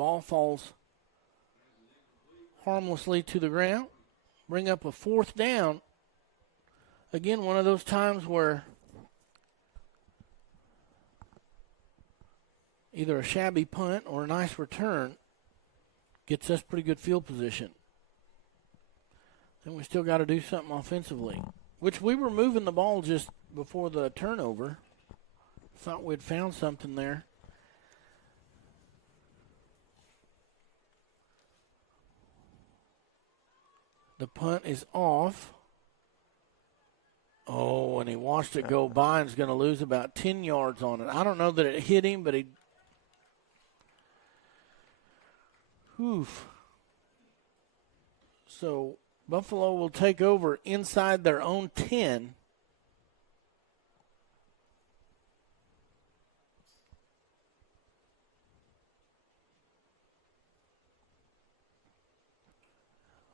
ball falls harmlessly to the ground. Bring up a 4th down. Again, one of those times where either a shabby punt or a nice return gets us pretty good field position. Then we still got to do something offensively, which we were moving the ball just before the turnover. Thought we'd found something there. The punt is off. Oh, and he watched it go by and is going to lose about 10 yards on it. I don't know that it hit him, but he... Oof. So Buffalo will take over inside their own 10.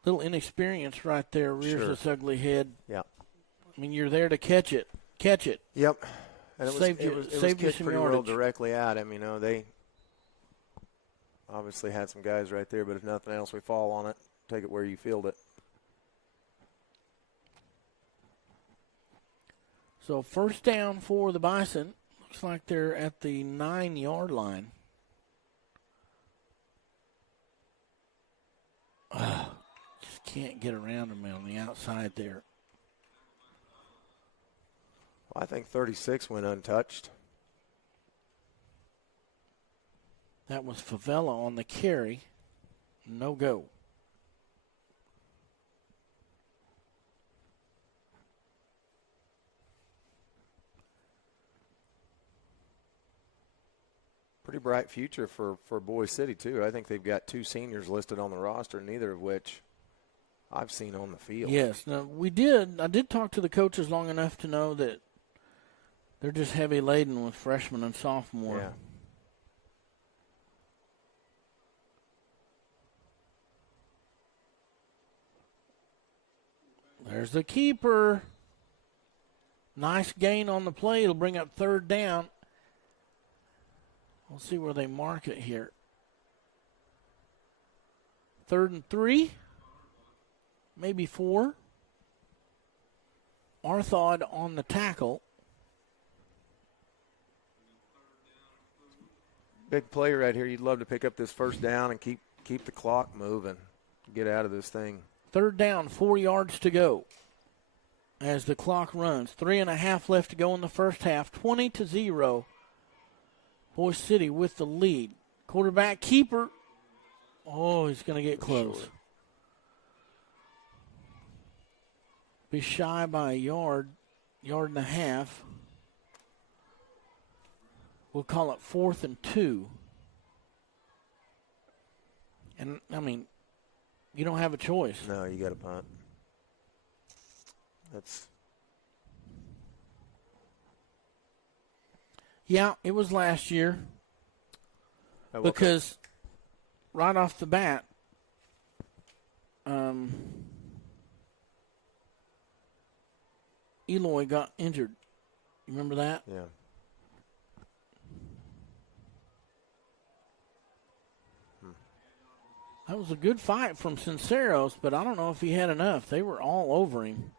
Little inexperience right there rears its ugly head. Yeah. I mean, you're there to catch it. Catch it. Yep. And it was kicked some pretty yardage. well directly at him. You know, they obviously had some guys right there, but if nothing else, we fall on it. Take it where you field it. So 1st down for the Bison. Looks like they're at the 9-yard line. Just can't get around them on the outside there. Well, I think 36 went untouched. That was Favela on the carry. No go. Pretty bright future for Boise City, too. I think they've got 2 seniors listed on the roster, neither of which I've seen on the field. Yes. Now, I did talk to the coaches long enough to know that they're just heavy laden with freshmen and sophomore. Yeah. There's the keeper. Nice gain on the play. It'll bring up 3rd down. We'll see where they mark it here. 3rd and 3. Maybe 4. Arthod on the tackle. Big play right here. You'd love to pick up this 1st down and keep the clock moving. Get out of this thing. 3rd down, 4 yards to go as the clock runs. 3.5 left to go in the first half. 20-0. Boise City with the lead. Quarterback keeper. Oh, he's going to get close. Sure. Be shy by a yard, yard and a half. We'll call it 4th and 2. And, I mean, you don't have a choice. No, you got to punt. That's. Yeah, it was last year. Because right off the bat, Eloy got injured. You remember that? Yeah. That was a good fight from Sinceros, but I don't know if he had enough. They were all over him.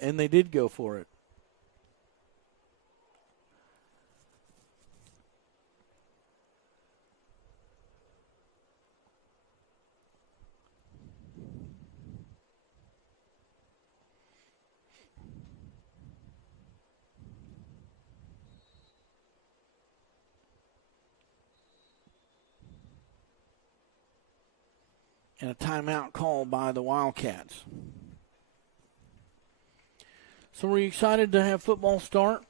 And they did go for it. And a timeout call by the Wildcats. So were you excited to have football start?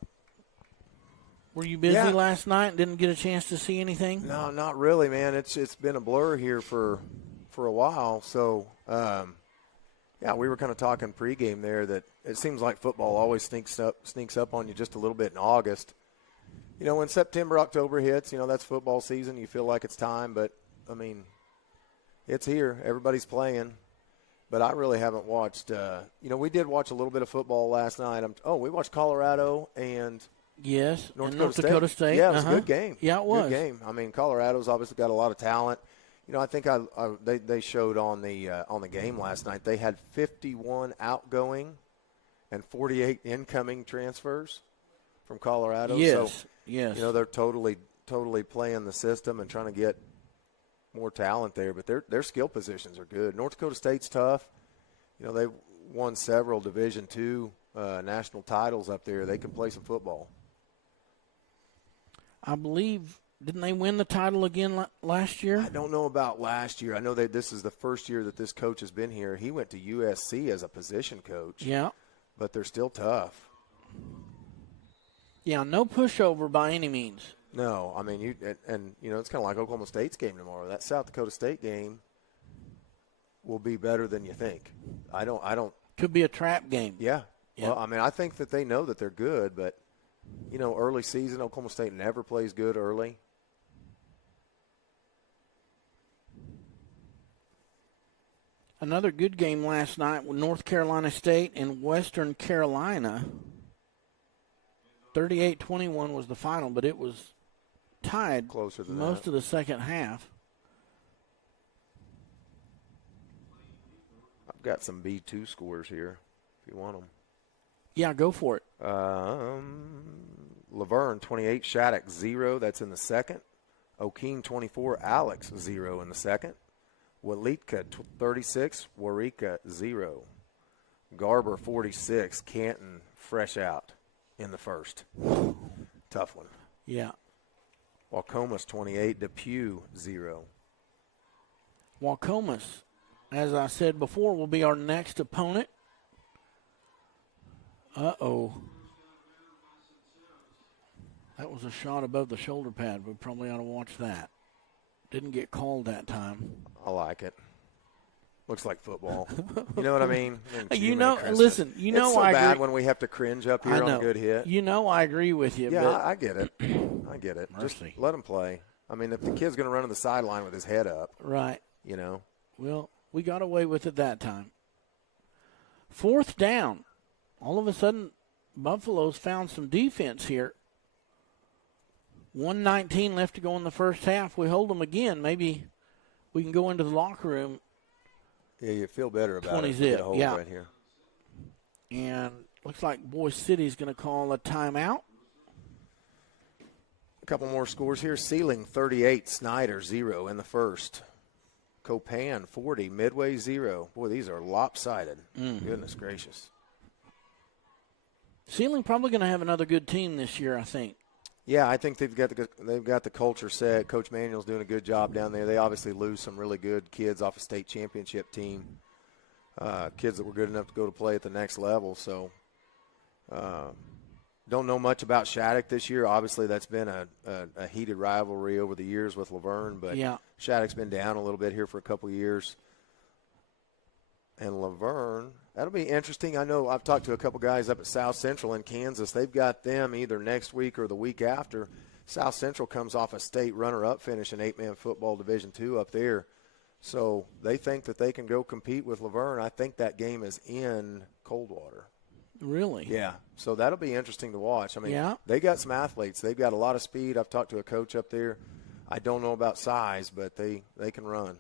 Were you busy last night and didn't get a chance to see anything? No, not really, man. It's been a blur here for a while. So, we were kind of talking pregame there that it seems like football always sneaks up on you just a little bit in August. You know, when September, October hits, you know, that's football season. You feel like it's time, but, I mean, it's here. Everybody's playing. But I really haven't watched we did watch a little bit of football last night. We watched Colorado and Yes, North and Dakota North Dakota State. Yeah, it was a good game. Yeah, it was. Good game. I mean, Colorado's obviously got a lot of talent. You know, I think they showed on the game last night. They had 51 outgoing and 48 incoming transfers from Colorado. Yes, so, yes. You know, they're totally playing the system and trying to get more talent there. But their skill positions are good. North Dakota State's tough. You know, they've won several Division II national titles up there. They can play some football. I believe, didn't they win the title again last year? I don't know about last year. I know that this is the first year that this coach has been here. He went to USC as a position coach. Yeah. But they're still tough. Yeah, no pushover by any means. No, I mean, you know, it's kind of like Oklahoma State's game tomorrow. That South Dakota State game will be better than you think. I don't. Could be a trap game. Yeah. Well, I mean, I think that they know that they're good, but, you know, early season, Oklahoma State never plays good early. Another good game last night with North Carolina State and Western Carolina. 38-21 was the final, but it was tied Closer than most that. of the second half. I've got some B2 scores here if you want them. Yeah, go for it. Laverne, 28, Shattuck, 0. That's in the second. O'Keene, 24, Alex, 0 in the second. Waletka, 36, Warika, 0. Garber, 46, Canton, fresh out in the first. Tough one. Yeah. Wacomas, 28, Depew, 0. Wacomas, as I said before, will be our next opponent. Uh-oh. That was a shot above the shoulder pad. We probably ought to watch that. Didn't get called that time. I like it. Looks like football. You know what I mean? You know, listen, you know, it's so I bad agree. when we have to cringe up here on a good hit. You know, I agree with you. Yeah, but I get it. I get it. Mercy. Just let him play. I mean, if the kid's going to run to the sideline with his head up, right. you know. Well, we got away with it that time. Fourth down. All of a sudden, Buffalo's found some defense here. 1:19 left to go in the first half. We hold them again. Maybe we can go into the locker room. Yeah, you feel better about 20 it. zip, Get a hold yeah. right here. And looks like Boise City's going to call a timeout. A couple more scores here. Sealing, 38, Snyder, 0 in the first. Copan, 40, Midway, 0. Boy, these are lopsided. Goodness gracious. Sealing probably going to have another good team this year, I think. Yeah, I think they've got the culture set. Coach Manuel's doing a good job down there. They obviously lose some really good kids off a state championship team, kids that were good enough to go to play at the next level. So, don't know much about Shattuck this year. Obviously, that's been a heated rivalry over the years with Laverne, but yeah. Shattuck's been down a little bit here for a couple of years. And Laverne, that'll be interesting. I know I've talked to a couple guys up at South Central in Kansas. They've got them either next week or the week after. South Central comes off a state runner-up finish in 8-man football Division II up there. So they think that they can go compete with Laverne. I think that game is in Coldwater. Really? Yeah. So that'll be interesting to watch. I mean, yeah. They got some athletes. They've got a lot of speed. I've talked to a coach up there. I don't know about size, but they can run.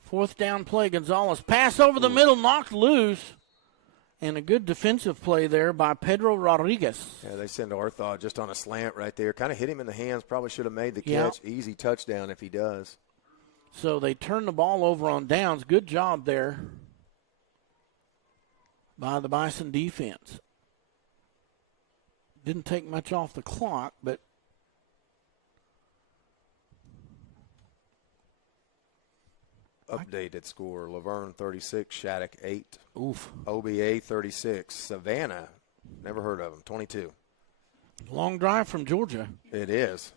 Fourth down play, Gonzalez. Pass over the middle, knocked loose. And a good defensive play there by Pedro Rodriguez. Yeah, they send Arthaw just on a slant right there. Kind of hit him in the hands. Probably should have made the catch. Yeah. Easy touchdown if he does. So they turn the ball over on downs. Good job there by the Bison defense. Didn't take much off the clock, but updated score. Laverne 36, Shattuck 8. Oof. OBA 36. Savannah, never heard of them, 22. Long drive from Georgia. It is.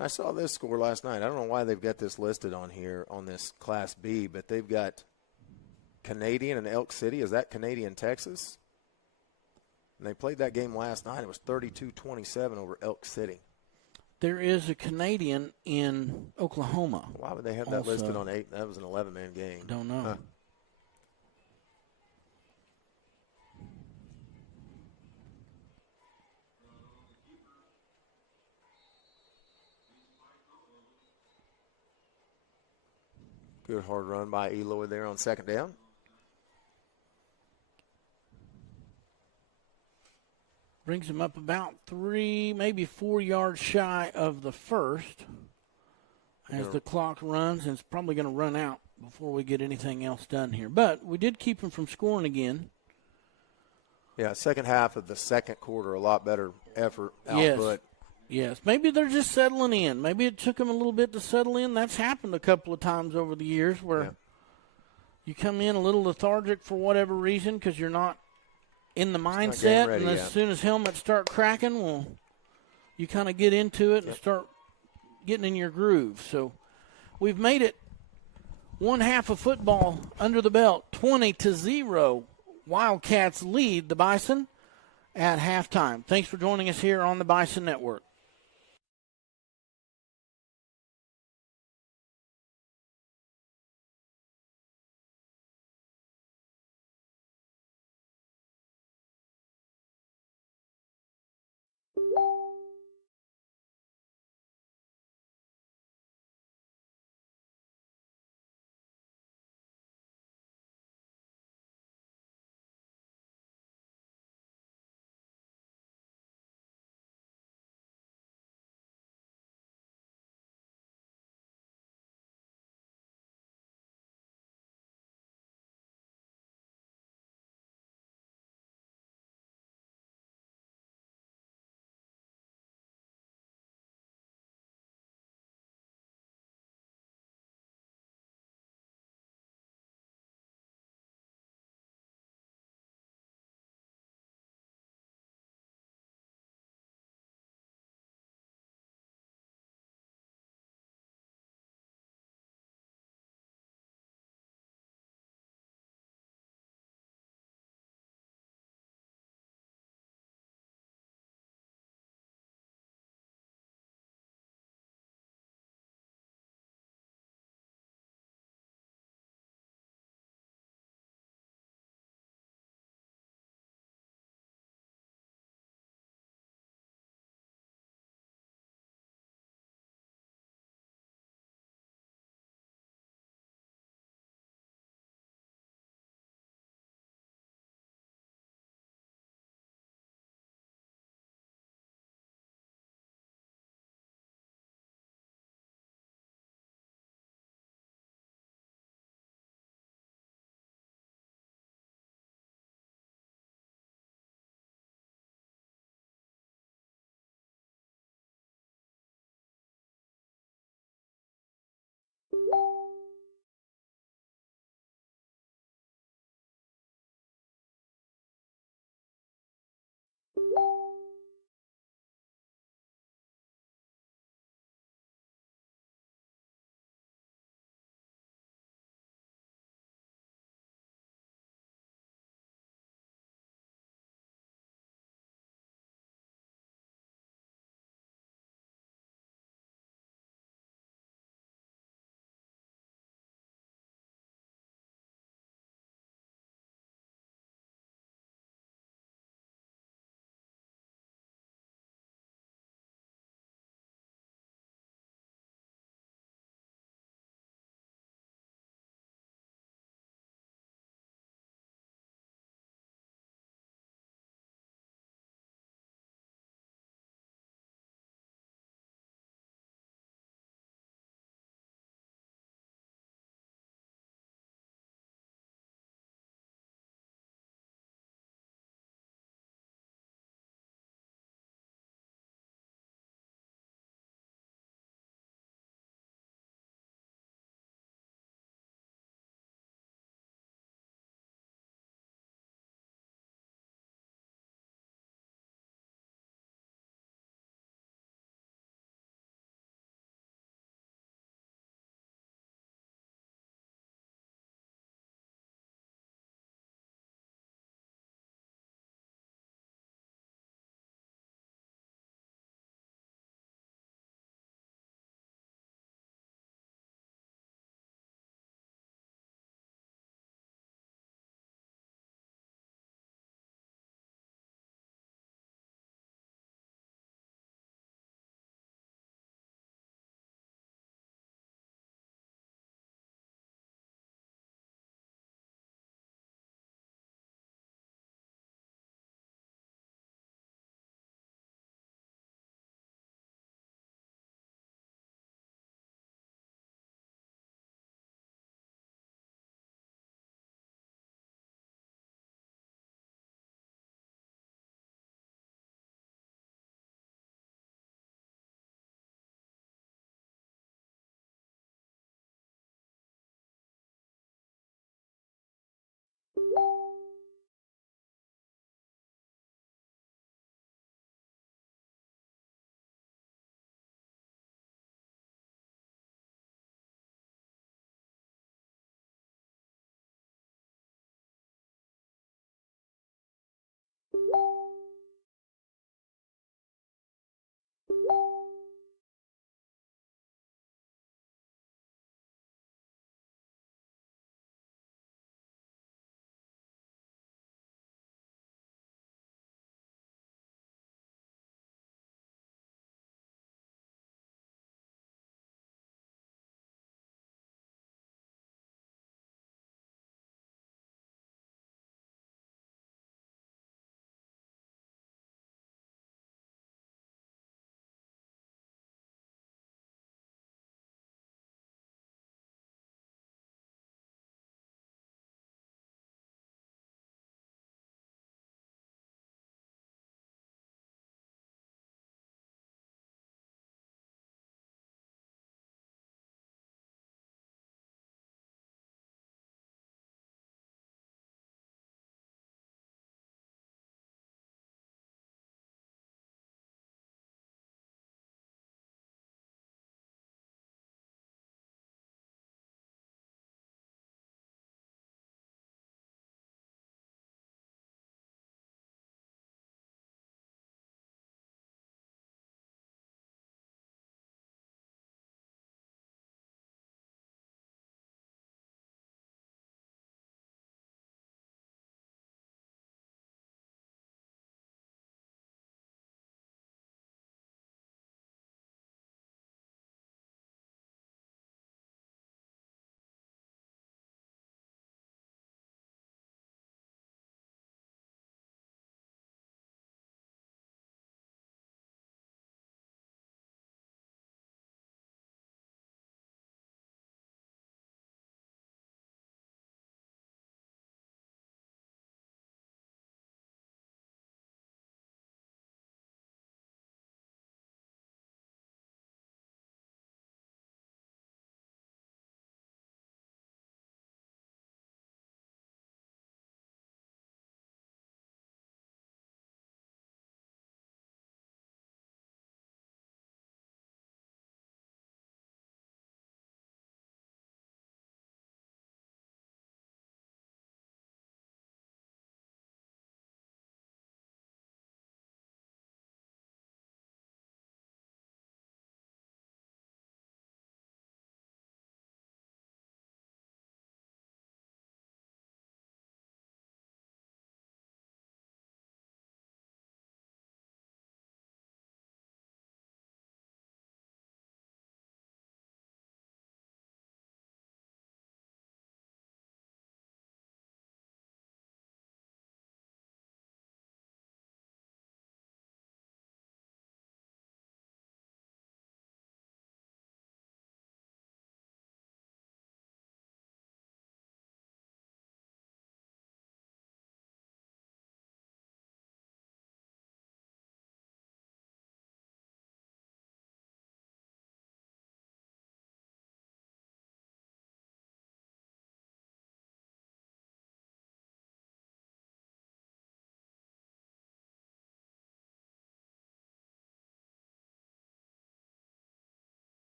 I saw this score last night. I don't know why they've got this listed on here on this Class B, but they've got Canadian and Elk City. Is that Canadian, Texas? And they played that game last night. It was 32-27 over Elk City. There is a Canadian in Oklahoma. Why would they have that also listed on 8? That was an 11-man game. Don't know. Huh. Good hard run by Eloy there on second down. Brings him up about 3, maybe 4 yards shy of the first as the clock runs, and it's probably going to run out before we get anything else done here. But we did keep him from scoring again. Yeah, second half of the second quarter, a lot better effort, output. Yes, maybe they're just settling in. Maybe it took them a little bit to settle in. That's happened a couple of times over the years where you come in a little lethargic for whatever reason because you're not in the mindset, ready, and as soon as helmets start cracking, well, you kind of get into it and start getting in your groove. So we've made it one half of football under the belt, 20-0. Wildcats lead the Bison at halftime. Thanks for joining us here on the Bison Network.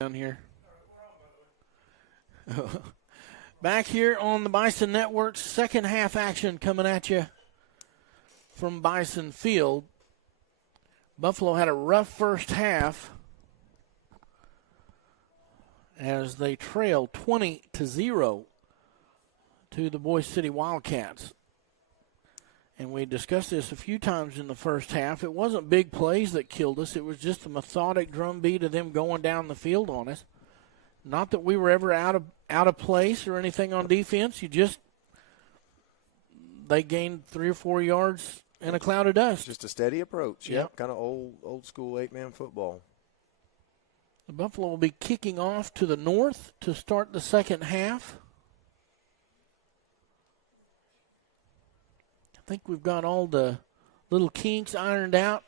down here. Back here on the Bison Network, second half action coming at you from Bison Field. Buffalo had a rough first half as they trailed 20-0 to the Boise City Wildcats. And we discussed this a few times in the first half. It wasn't big plays that killed us. It was just a methodic drumbeat of them going down the field on us. Not that we were ever out of place or anything on defense. They gained 3 or 4 yards in a cloud of dust. Just a steady approach. Yep. Kind of old school 8-man football. The Buffalo will be kicking off to the north to start the second half. I think we've got all the little kinks ironed out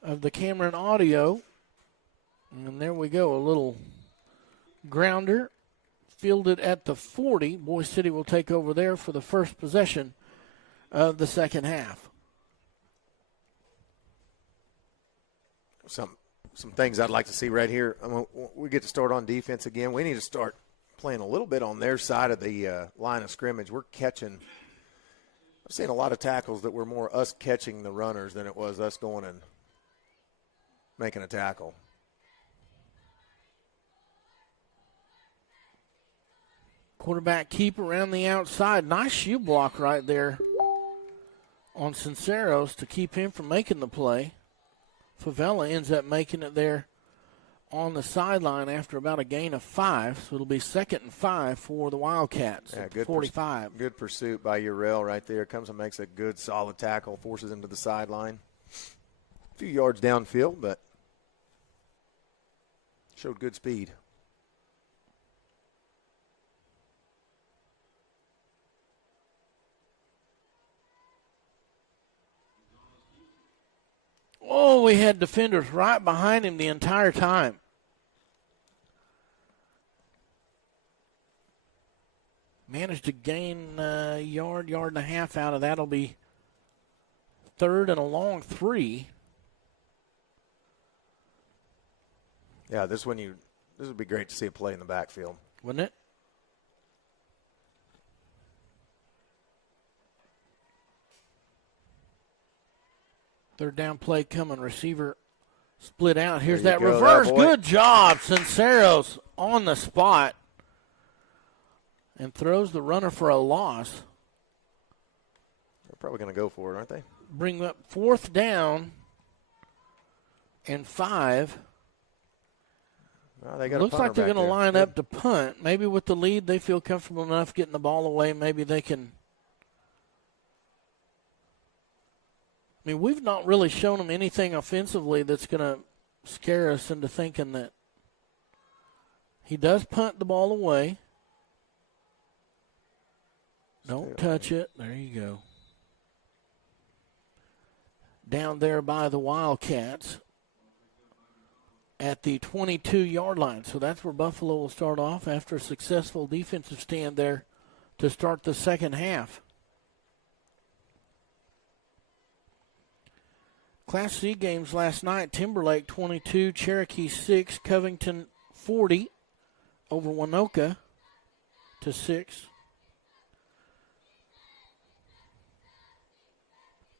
of the camera and audio. And there we go, a little grounder fielded at the 40. Boise City will take over there for the first possession of the second half. Some things I'd like to see right here. We get to start on defense again. We need to start playing a little bit on their side of the line of scrimmage. We're catching. I've seen a lot of tackles that were more us catching the runners than it was us going and making a tackle. Quarterback keep around the outside. Nice shoe block right there on Sinceros to keep him from making the play. Favela ends up making it there on the sideline after about a gain of 5. So it'll be 2nd and 5 for the Wildcats at 45. Good pursuit by Urel right there. Comes and makes a good, solid tackle, forces him to the sideline. A few yards downfield, but showed good speed. Oh, we had defenders right behind him the entire time. Managed to gain a yard and a half out of that. It'll be 3rd and a long 3. Yeah, this would be great to see a play in the backfield. Wouldn't it? Third down play coming. Receiver split out. Here's that reverse. Good job. Sinceros on the spot and throws the runner for a loss. They're probably going to go for it, aren't they? Bring up 4th down and 5. Well, they got Looks like they're going to line Good. up to punt. Maybe with the lead, they feel comfortable enough getting the ball away. Maybe they can. I mean, we've not really shown them anything offensively that's going to scare us into thinking that he does punt the ball away. Don't touch it. There you go. Down there by the Wildcats at the 22-yard line. So that's where Buffalo will start off after a successful defensive stand there to start the second half. Class C games last night, Timberlake 22, Cherokee 6, Covington 40 over Winoka to 6.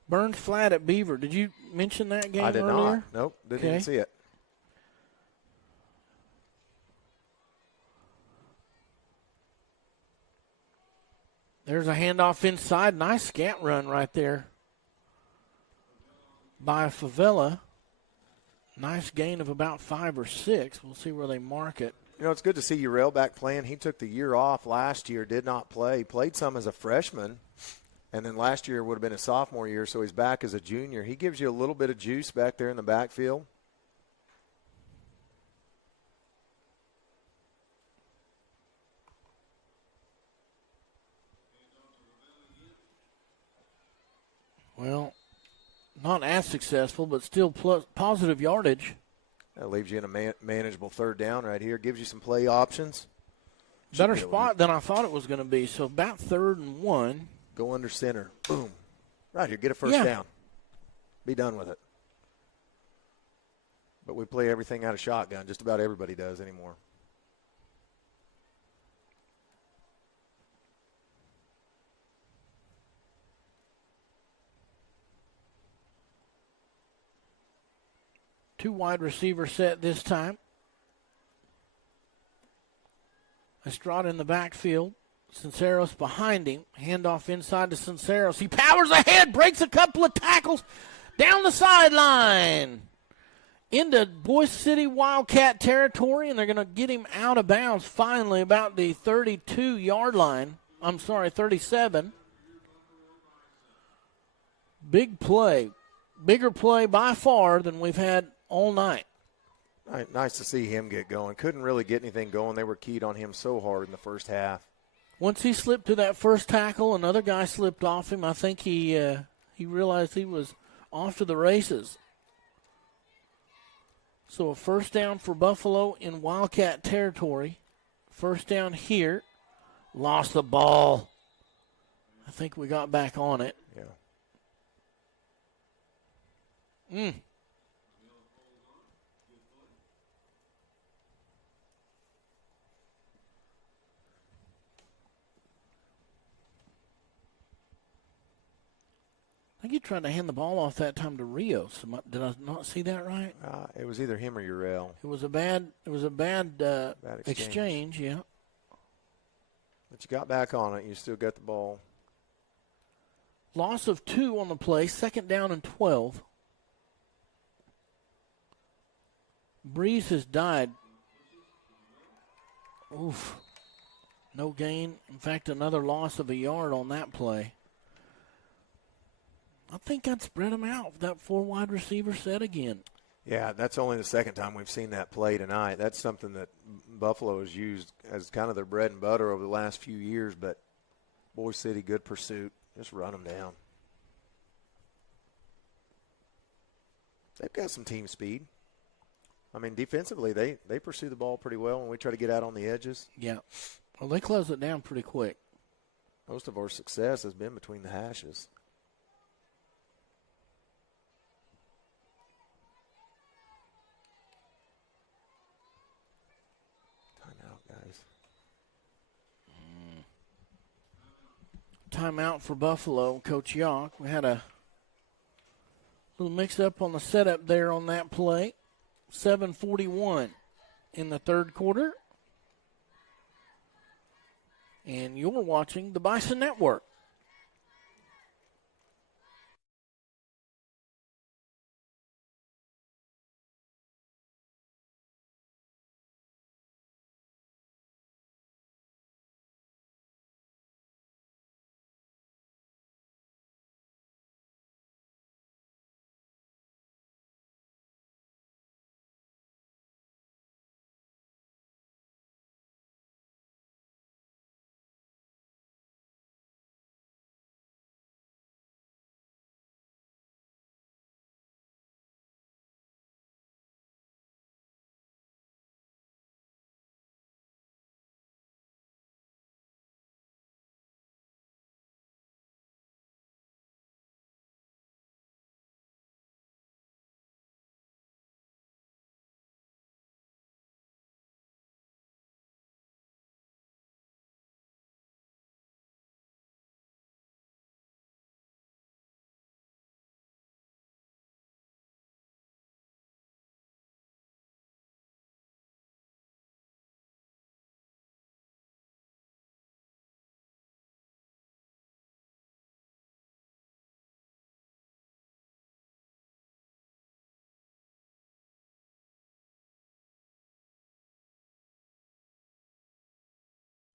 Burns flat at Beaver. Did you mention that game earlier? I did not. Nope, didn't even see it. There's a handoff inside. Nice scat run right there by Favela. Nice gain of about 5 or 6. We'll see where they mark it. You know, it's good to see Urel back playing. He took the year off last year, did not play. He played some as a freshman, and then last year would have been his sophomore year, so he's back as a junior. He gives you a little bit of juice back there in the backfield. Well, not as successful, but still positive yardage. That leaves you in a manageable 3rd down right here. Gives you some play options. Better spot than I thought it was going to be. So about 3rd and 1. Go under center. Boom. Right here. Get a first down. Be done with it. But we play everything out of shotgun. Just about everybody does anymore. Two wide receiver set this time. Estrada in the backfield. Sinceros behind him. Handoff inside to Sinceros. He powers ahead, breaks a couple of tackles down the sideline into Boise City Wildcat territory, and they're going to get him out of bounds finally about the 32-yard line. I'm sorry, 37. Big play. Bigger play by far than we've had all night. Nice to see him get going. Couldn't really get anything going. They were keyed on him so hard in the first half. Once he slipped to that first tackle, another guy slipped off him. I think he realized he was off to the races. So a first down for Buffalo in Wildcat territory. First down here. Lost the ball. I think we got back on it. Yeah. I think he tried to hand the ball off that time to Rios. Did I not see that right? It was either him or Urel. It was a bad exchange, yeah. But you got back on it. You still got the ball. Loss of 2 on the play. Second down and 12. Breeze has died. Oof. No gain. In fact, another loss of a yard on that play. I think I'd spread them out, that 4 wide receiver set again. Yeah, that's only the second time we've seen that play tonight. That's something that Buffalo has used as kind of their bread and butter over the last few years, but Boise City, good pursuit. Just run them down. They've got some team speed. I mean, defensively, they pursue the ball pretty well when we try to get out on the edges. Yeah. Well, they close it down pretty quick. Most of our success has been between the hashes. Timeout for Buffalo, Coach Yock. We had a little mix-up on the setup there on that play. 7:41 in the third quarter. And you're watching the Bison Network.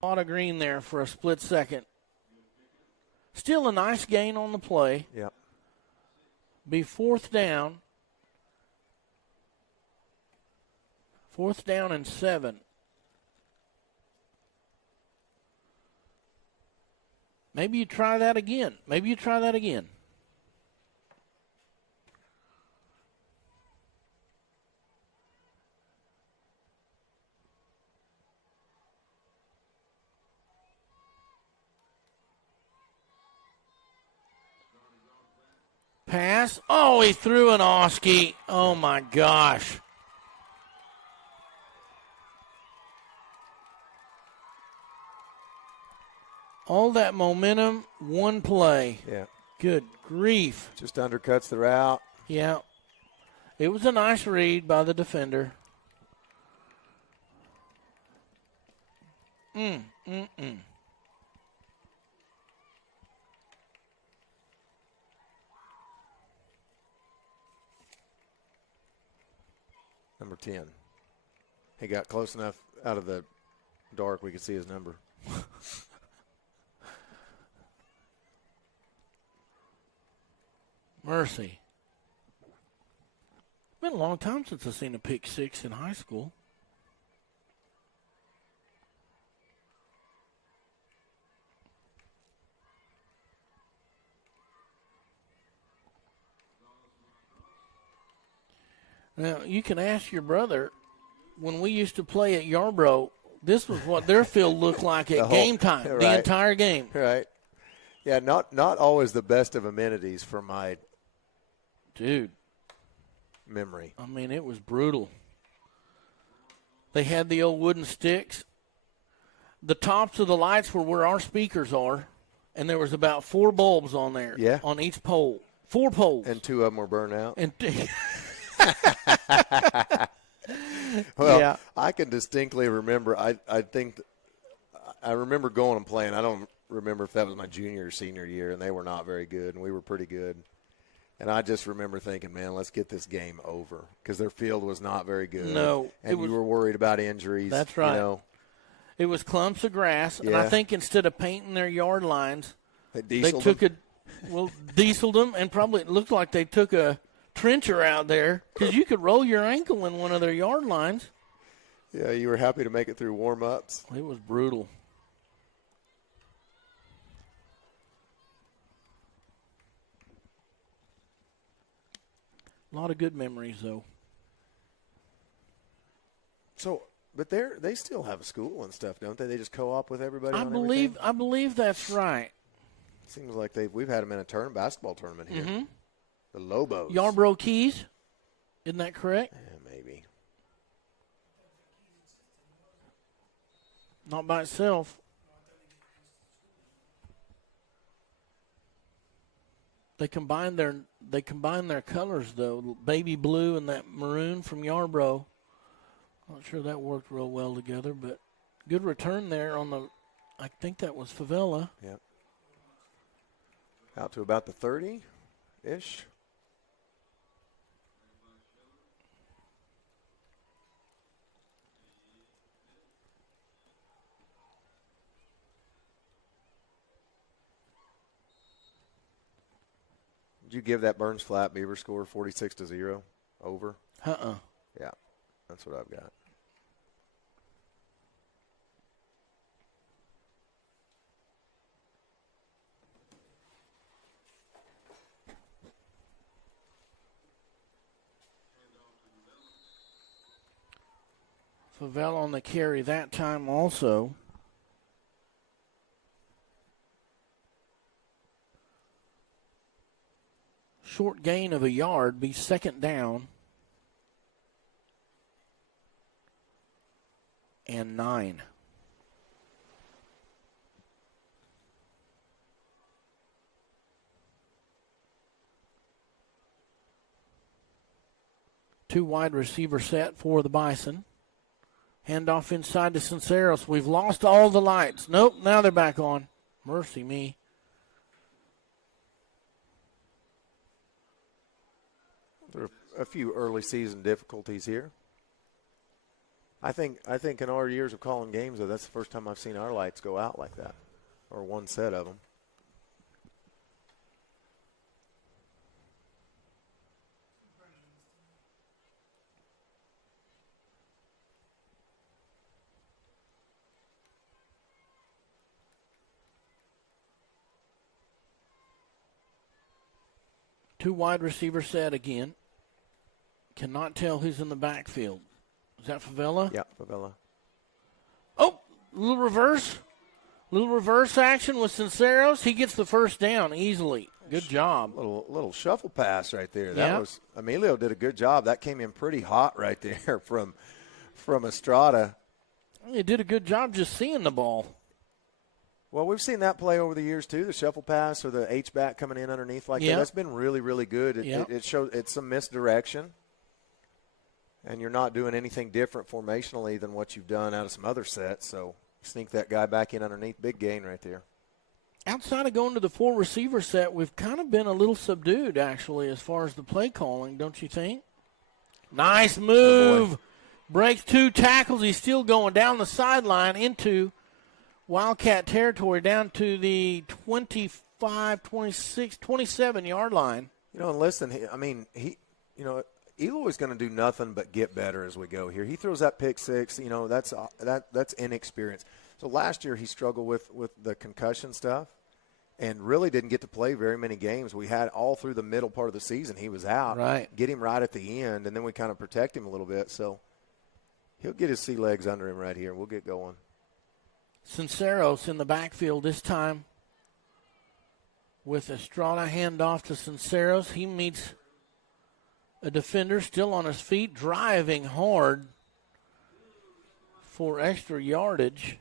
A lot of green there for a split second. Still a nice gain on the play. Yep. Be fourth down. 4th down and 7. Maybe you try that again. Pass. Oh, he threw an Oski. Oh, my gosh. All that momentum, one play. Yeah. Good grief. Just undercuts the route. Yeah. It was a nice read by the defender. Number 10. He got close enough out of the dark we could see his number. Mercy. It's been a long time since I've seen a pick six in high school. Now, you can ask your brother, when we used to play at Yarborough, this was what their field looked like at game time, right. the entire game. Right. Yeah, not always the best of amenities for my memory. I mean, it was brutal. They had the old wooden sticks. The tops of the lights were where our speakers are, and there was about 4 bulbs on there on each pole. 4 poles. And 2 of them were burned out. And well, yeah. I can distinctly remember, I think I remember going and playing. I don't remember if that was my junior or senior year, and they were not very good, and we were pretty good. And I just remember thinking, man, let's get this game over, because their field was not very good. No. And you were worried about injuries. That's right. You know. It was clumps of grass, and I think instead of painting their yard lines, they took dieseled them, and probably it looked like they took a trencher out there, because you could roll your ankle in one of their yard lines. Yeah, you were happy to make it through warm-ups. It was brutal. A lot of good memories, though. So, but they still have a school and stuff, don't they? They just co-op with everybody. I believe that's right. Seems like we've had them in a basketball tournament here. Mm-hmm. The Lobos. Yarborough Keys, isn't that correct? Yeah, maybe. Not by itself. They combine their colors, though, baby blue and that maroon from Yarborough. Not sure that worked real well together, but good return there on the. I think that was Favela. Yep. Out to about the 30-ish. Did you give that Burns Flat Beaver score 46-0 over? Yeah, that's what I've got. Favela on the carry that time also. Short gain of a yard, be second down. And 9. Two wide receiver set for the Bison. Handoff inside to Sinceros. We've lost all the lights. Nope, now they're back on. Mercy me. There are a few early season difficulties here. I think in our years of calling games, though, that's the first time I've seen our lights go out like that, or one set of them. Two wide receiver set again. Cannot tell who's in the backfield. Is that Favela? Yeah, Favela. Oh, little reverse action with Sinceros. He gets the first down easily. Good job. Little shuffle pass right there. That was Emilio did a good job. That came in pretty hot right there from Estrada. He did a good job just seeing the ball. Well, we've seen that play over the years too. The shuffle pass or the H-back coming in underneath like that. That's been really, really good. It shows it's some misdirection, and you're not doing anything different formationally than what you've done out of some other sets. So sneak that guy back in underneath. Big gain right there. Outside of going to the 4-receiver set, we've kind of been a little subdued, actually, as far as the play calling, don't you think? Nice move. Breaks 2 tackles. He's still going down the sideline into Wildcat territory, down to the 25, 26, 27-yard line. And listen, Eloy's going to do nothing but get better as we go here. He throws that pick six. That's inexperience. So last year he struggled with the concussion stuff and really didn't get to play very many games. We had all through the middle part of the season he was out. Right. Get him right at the end, and then we kind of protect him a little bit. So he'll get his sea legs under him right here. We'll get going. Sinceros in the backfield this time with Estrada handoff to Sinceros. He meets a defender still on his feet, driving hard for extra yardage.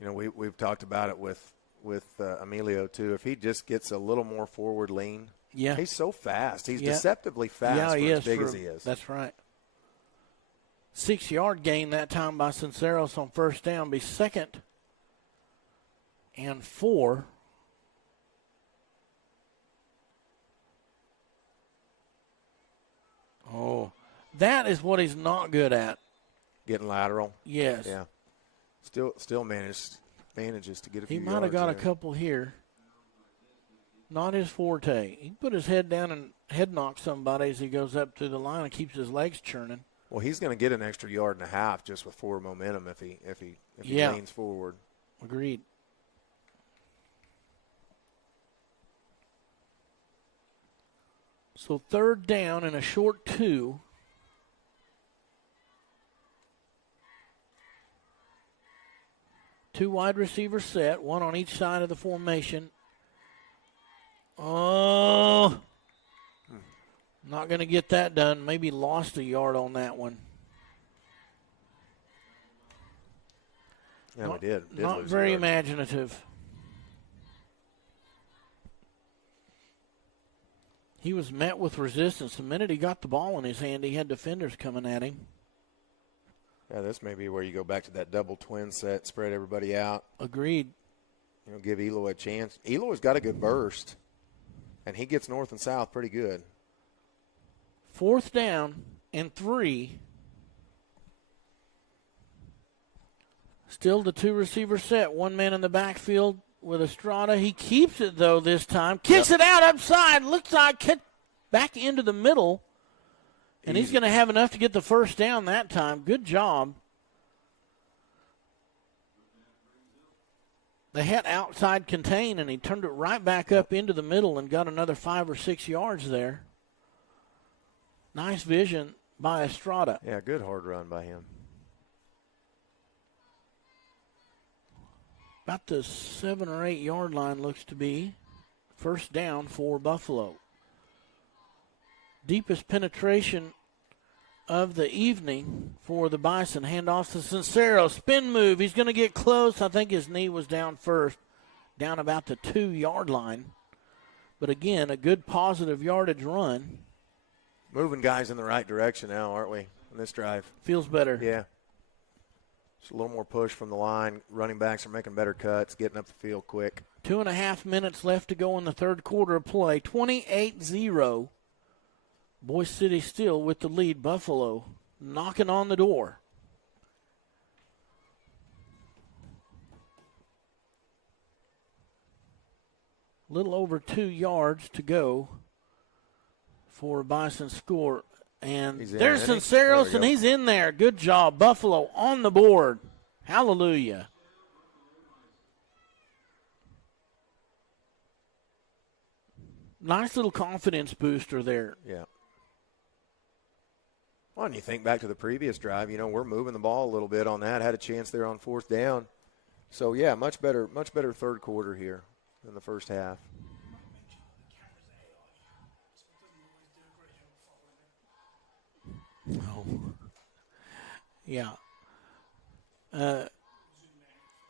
We've talked about it with Emilio too. If he just gets a little more forward lean, he's so fast. He's deceptively fast for as big as he is. That's right. 6-yard gain that time by Sinceros on first down. Be 2nd and 4. Oh, that is what he's not good at. Getting lateral. Yes. Yeah. Still manages to get a few He might have got in. a couple here. Not his forte. He put his head down and head knock somebody as he goes up to the line and keeps his legs churning. Well, he's going to get an extra 1.5 yards just with forward momentum if he leans forward. Agreed. So 3rd down and a short 2. Two wide receiver set, one on each side of the formation. Oh, not going to get that done. Maybe lost a yard on that one. Yeah, we did. Not very imaginative. He was met with resistance. The minute he got the ball in his hand, he had defenders coming at him. Yeah, this may be where you go back to that double twin set, spread everybody out. Agreed. Give Eloy a chance. Eloy's got a good burst, and he gets north and south pretty good. 4th down and 3. Still the 2-receiver set. One man in the backfield with Estrada. He keeps it, though, this time. Kicks it out upside. Looks like back into the middle. And he's going to have enough to get the first down that time. Good job. They had outside contain, and he turned it right back up into the middle and got another 5 or 6 yards there. Nice vision by Estrada. Yeah, good hard run by him. About the 7 or 8 yard line looks to be. First down for Buffalo. Deepest penetration of the evening for the Bison. Handoff to Sincero. Spin move. He's going to get close. I think his knee was down first. Down about the 2 yard line. But again, a good positive yardage run. Moving guys in the right direction now, aren't we, in this drive? Feels better. Yeah. Just a little more push from the line. Running backs are making better cuts, getting up the field quick. 2.5 minutes left to go in the third quarter of play. 28-0. Boise City still with the lead. Buffalo knocking on the door. Little over 2 yards to go for Bison score. And there's Sinceros, and he's in there. Good job. Buffalo on the board. Hallelujah. Nice little confidence booster there. Yeah. Well, and you think back to the previous drive, we're moving the ball a little bit on that. Had a chance there on 4th down. So, yeah, much better third quarter here than the first half. Oh. Yeah.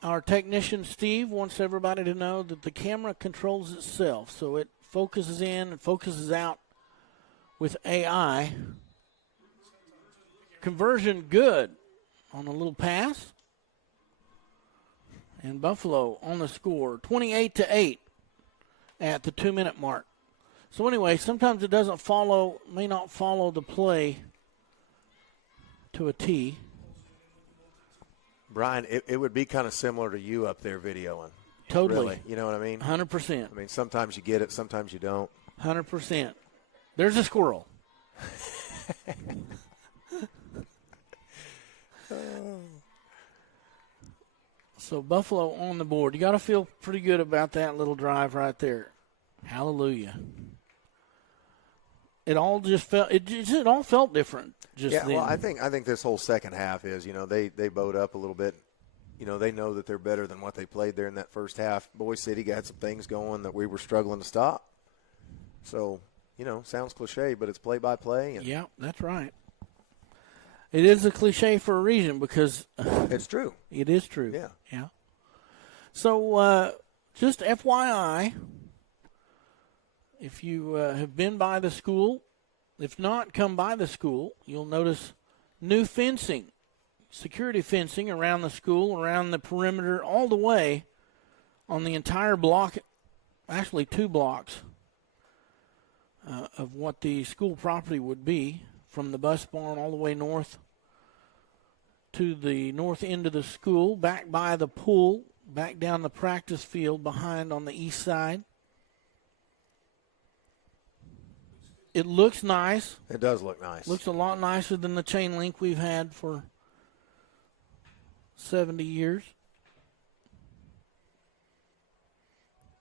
Our technician, Steve, wants everybody to know that the camera controls itself. So it focuses in and focuses out with AI. Conversion good on a little pass. And Buffalo on the score, 28-8 at the 2-minute mark. So anyway, sometimes it may not follow the play to a T. Brian, it would be kind of similar to you up there videoing. Totally. Really, you know what I mean? 100%. I mean, sometimes you get it, sometimes you don't. 100%. There's a squirrel. So Buffalo on the board. You got to feel pretty good about that little drive right there. Hallelujah. It all felt different just then. Well, I think this whole second half is, they bowed up a little bit. They know that they're better than what they played there in that first half. Boise City got some things going that we were struggling to stop. So, sounds cliche, but it's play-by-play. Yeah, that's right. It is a cliche for a reason because it's true. It is true. Yeah. So, just FYI, if you have been by the school, if not, come by the school, you'll notice new fencing, security fencing around the school, around the perimeter, all the way on the entire block, actually 2 blocks of what the school property would be, from the bus barn all the way north to the north end of the school, back by the pool, back down the practice field behind on the east side. It looks nice. It does look nice. Looks a lot nicer than the chain link we've had for 70 years.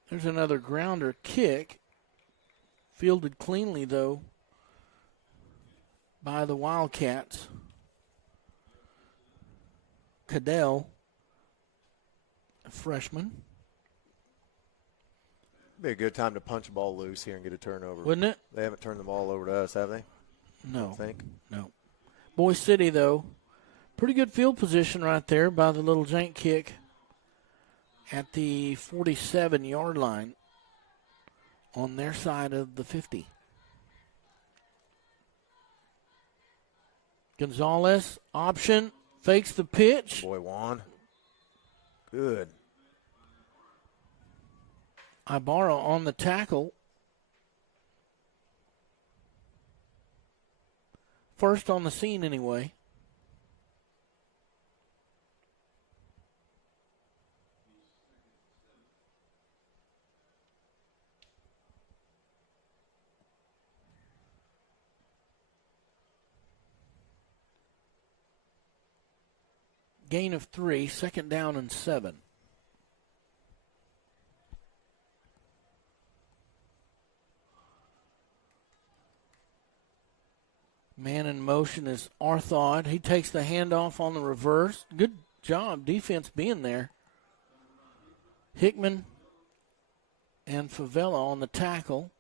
There's another grounder kick. Fielded cleanly, though, by the Wildcats. Cadell, a freshman. Be a good time to punch a ball loose here and get a turnover. Wouldn't it? They haven't turned the ball over to us, have they? No. I think. No. Boise City, though, pretty good field position right there by the little jank kick at the 47-yard line on their side of the 50. Gonzalez, option, fakes the pitch. Boy, Juan. Good. Ibarra on the tackle. First on the scene, anyway. Gain of 3, 2nd down and 7. Man in motion is Arthod. He takes the handoff on the reverse. Good job, defense being there. Hickman and Favela on the tackle.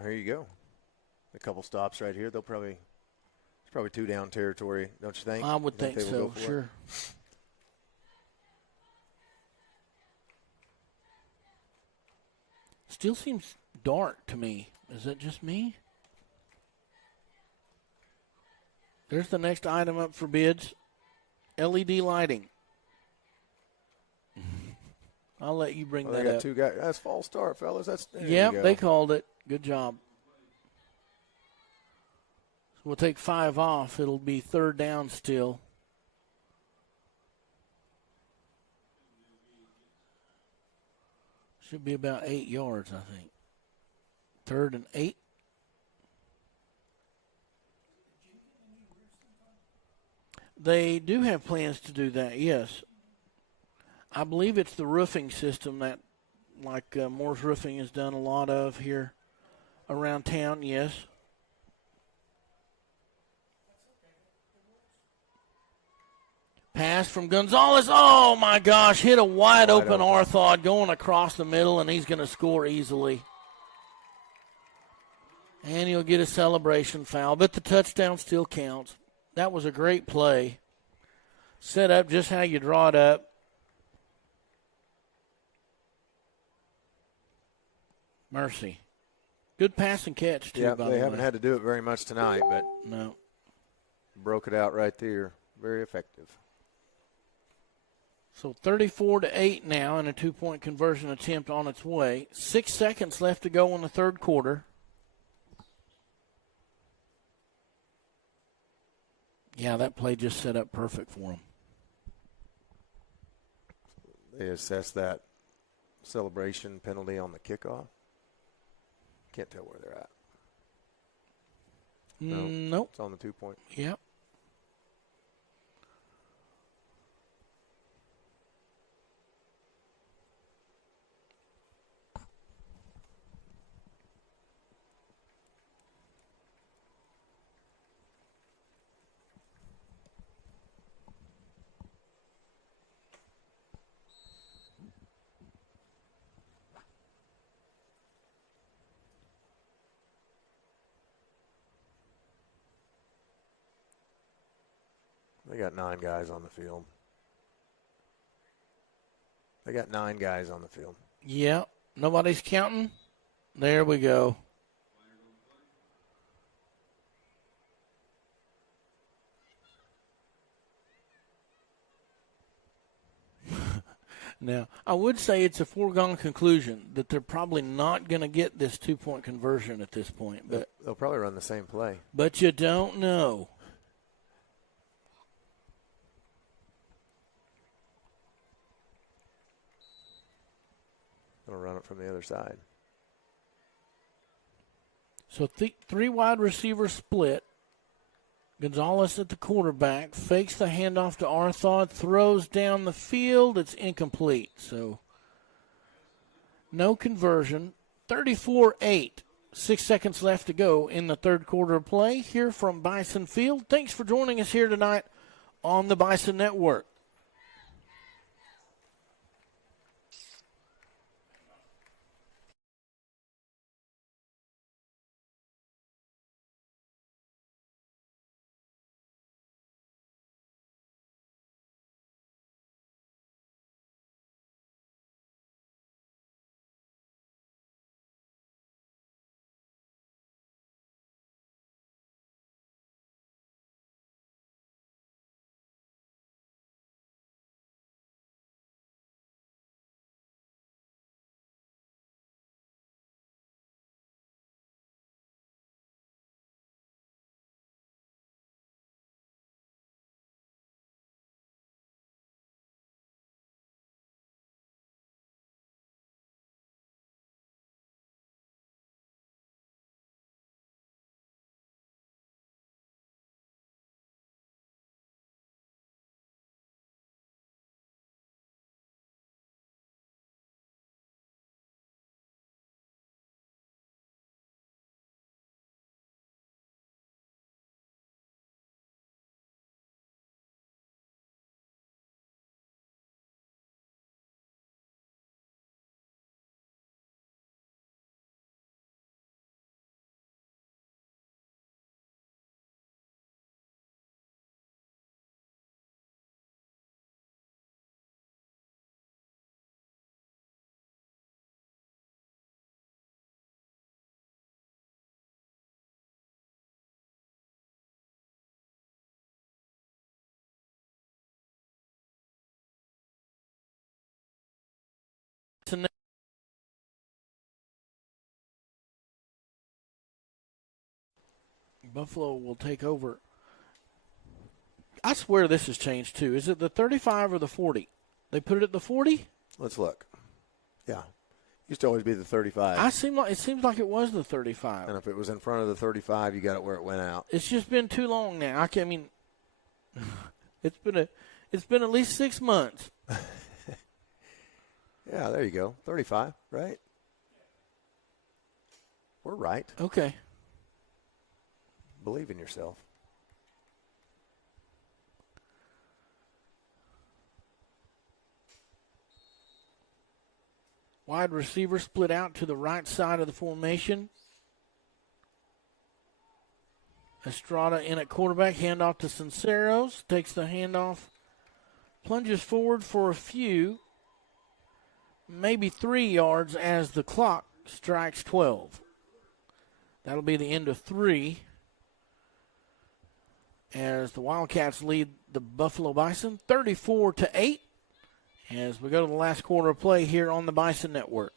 There you go. A couple stops right here. It's probably 2 down territory, don't you think? I would think so, sure. Still seems dark to me. Is that just me? There's the next item up for bids. LED lighting. I'll let you bring that They got up. 2 guys. That's false start, fellas. Yep, they called it. Good job. So we'll take 5 off. It'll be 3rd down still. Should be about 8 yards, I think. 3rd and 8. They do have plans to do that, yes. I believe it's the roofing system that, like Moore's Roofing has done a lot of here around town, yes. Pass from Gonzalez. Oh, my gosh. Hit a wide open Arthod going across the middle, and he's going to score easily. And he'll get a celebration foul, but the touchdown still counts. That was a great play. Set up just how you draw it up. Mercy. Good pass and catch, too, Yeah, by they the way. haven't had to do it very much tonight, but No. broke it out right there. Very effective. So 34-8 now, and a 2-point conversion attempt on its way. 6 seconds left to go in the third quarter. Yeah, that play just set up perfect for them. They assessed that celebration penalty on the kickoff. Can't tell where they're at. No, Nope. it's on the 2-point. Yep. They got 9 guys on the field. They got 9 guys on the field. Yep. Nobody's counting. There we go. Now, I would say it's a foregone conclusion that they're probably not going to get this 2-point conversion at this point, but They'll probably run the same play. you don't know. They'll run it from the other side. So 3 wide receiver split. Gonzalez at the quarterback, fakes the handoff to Arthod, throws down the field. It's incomplete. So no conversion. 34-8. 6 seconds left to go in the third quarter of play here from Bison Field. Thanks for joining us here tonight on the Bison Network. Buffalo will take over. I swear this has changed too. Is it the 35 or the 40? They put it at the 40? Let's look. Yeah. Used to always be the 35. It seems like it was the 35. And if it was in front of the 35, you got it where it went out. It's just been too long now. I mean, it's been at least 6 months. Yeah, there you go. 35, right? We're right. Okay. Believe in yourself. Wide receiver split out to the right side of the formation. Estrada in at quarterback, handoff to Sinceros, takes the handoff, plunges forward for a few, maybe 3 yards as the clock strikes 12. That'll be the end of 3 as the Wildcats lead the Buffalo Bison 34-8 as we go to the last quarter of play here on the Bison Network.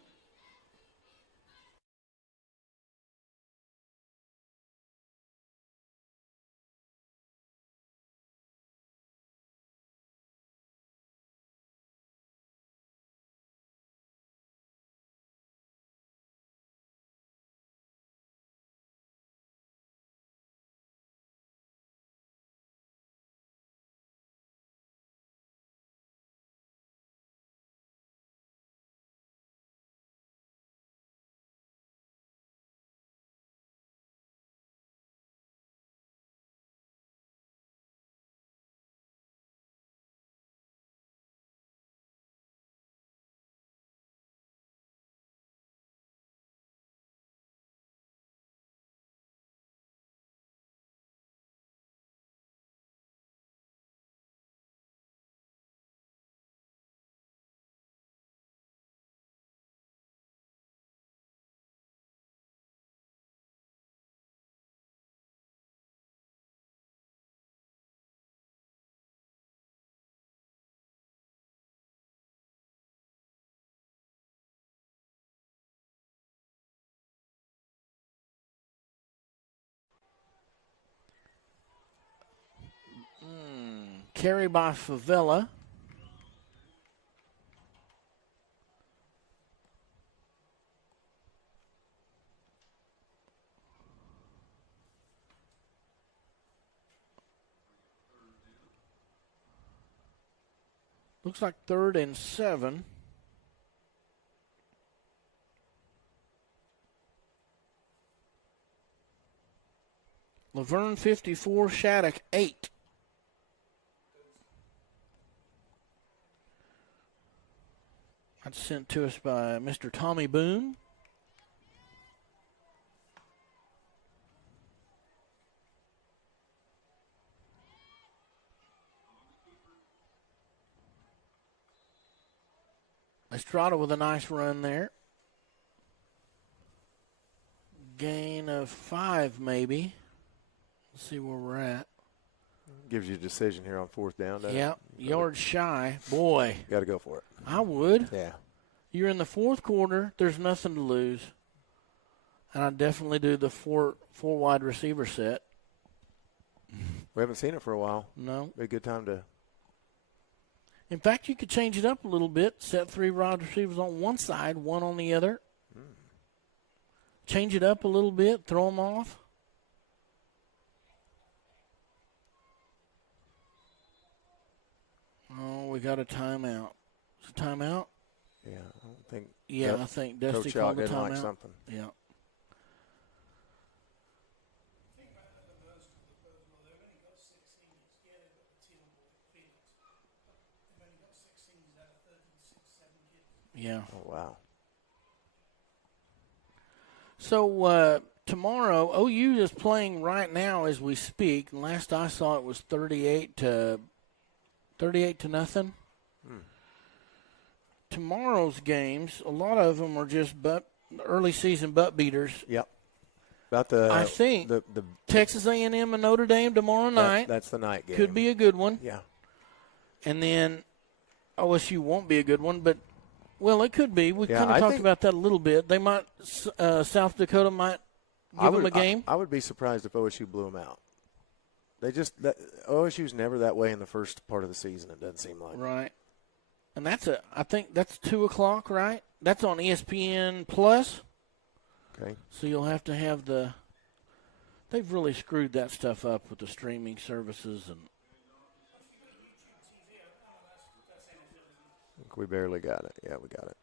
Carry by Favela. Looks like 3rd and 7. Laverne 54, Shattuck 8. That's sent to us by Mr. Tommy Boone. Estrada with a nice run there. Gain of 5 maybe. Let's see where we're at. Gives you a decision here on 4th down. Yeah, yards shy. Boy. Got to go for it. I would. Yeah. You're in the 4th quarter. There's nothing to lose. And I definitely do the four wide receiver set. We haven't seen it for a while. No. Be a good time to. In fact, you could change it up a little bit. Set 3 wide receivers on one side, 1 on the other. Change it up a little bit. Throw them off. Oh, we got a timeout. Is it a timeout? Yeah, I don't think. Yeah, I think Dusty Coach called the didn't timeout. like something. Yeah. Yeah. Oh, wow. So tomorrow, OU is playing right now as we speak. Last I saw, it was 38 to nothing. Tomorrow's games, a lot of them are just early season butt beaters. Yep. About the I think the Texas A&M and Notre Dame tomorrow night. That's the night game. Could be a good one. Yeah. And then OSU won't be a good one, but well, it could be. We kind of talked about that a little bit. They might South Dakota might give them a game. I would be surprised if OSU blew them out. OSU's never that way in the first part of the season. It doesn't seem like. Right. And I think that's 2:00, right? That's on ESPN Plus. Okay. So you'll have to have they've really screwed that stuff up with the streaming services and. We barely got it. Yeah, we got it.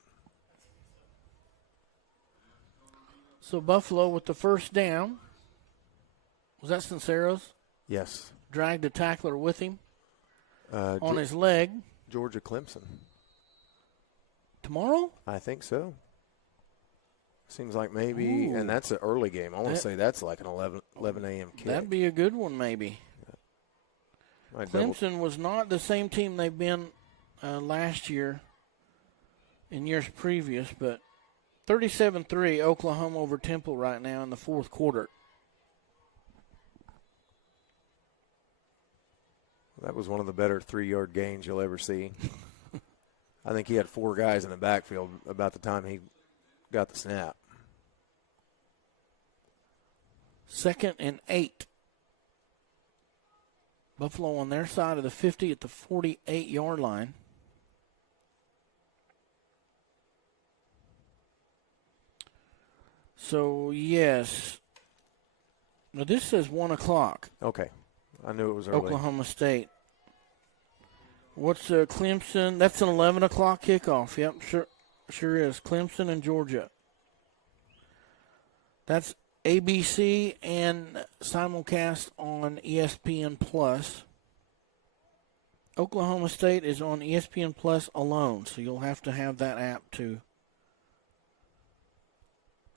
So Buffalo with the first down. Was that Sinceros? Yes. Dragged a tackler with him on his leg. Georgia Clemson. Tomorrow? I think so. Seems like maybe, and that's an early game. I want to say that's like an 11 a.m. kick. That'd be a good one, maybe. Clemson was not the same team they've been last year in years previous, but 37-3 Oklahoma over Temple right now in the fourth quarter. That was one of the better 3-yard gains you'll ever see. I think he had 4 guys in the backfield about the time he got the snap. 2nd and 8. Buffalo on their side of the 50 at the 48-yard line. So, yes. Now, this says 1 o'clock. Okay. I knew it was early. Oklahoma State. What's Clemson? That's an 11 o'clock kickoff. Yep, sure is. Clemson and Georgia. That's ABC and simulcast on ESPN Plus. Oklahoma State is on ESPN Plus alone, so you'll have to have that app to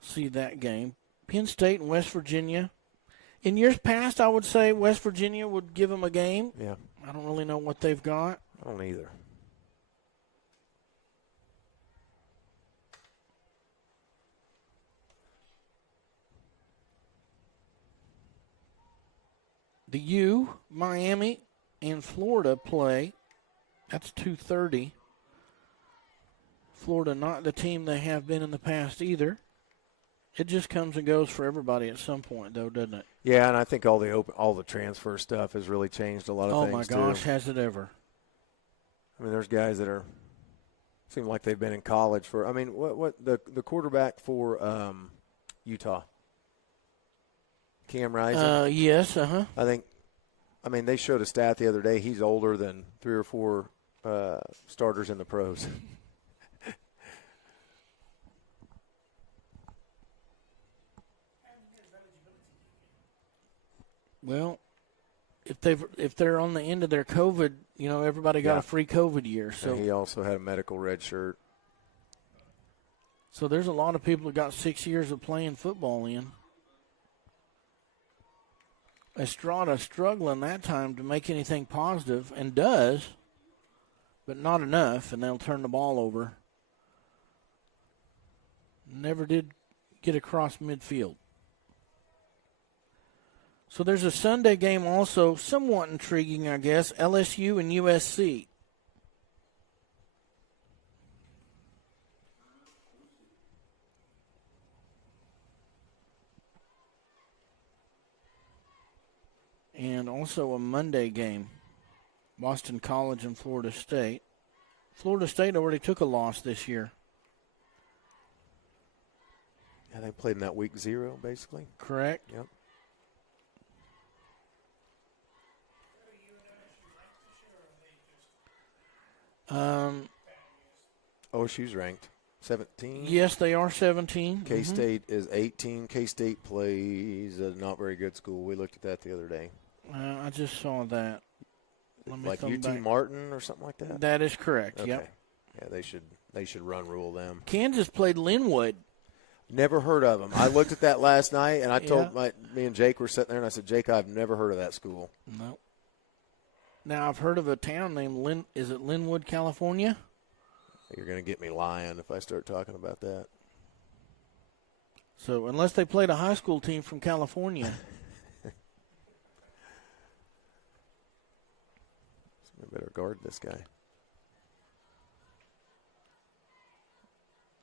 see that game. Penn State and West Virginia. In years past, I would say West Virginia would give them a game. Yeah. I don't really know what they've got. I don't either. The U, Miami, and Florida play. That's 2:30. Florida not the team they have been in the past either. It just comes and goes for everybody at some point, though, doesn't it? Yeah, and I think all the transfer stuff has really changed a lot of things. Oh my gosh, has it ever? I mean, there's guys that seem like they've been in college for. I mean, what the quarterback for Utah, Cam Rising? Yes, I mean, they showed a stat the other day. He's older than 3 or 4 starters in the pros. Well, if they're on the end of their COVID, everybody got a free COVID year. So and he also had a medical red shirt. So there's a lot of people that got 6 years of playing football in. Estrada struggling that time to make anything positive, and does, but not enough, and they'll turn the ball over. Never did get across midfield. So there's a Sunday game also, somewhat intriguing, I guess, LSU and USC. And also a Monday game, Boston College and Florida State. Florida State already took a loss this year. Yeah, they played in that week 0, basically. Correct. Yep. OSU's ranked 17. Yes, they are 17. K-State is 18. K-State plays a not very good school. We looked at that the other day. I just saw that. Like UT back. Martin or something like that? That is correct, Okay. Yep. Yeah, they should run rule them. Kansas played Linwood. Never heard of them. I looked at that last night, and I told me and Jake were sitting there, and I said, Jake, I've never heard of that school. No. Now, I've heard of a town named is it Linwood, California? You're going to get me lying if I start talking about that. So, unless they played a high school team from California. I better guard this guy.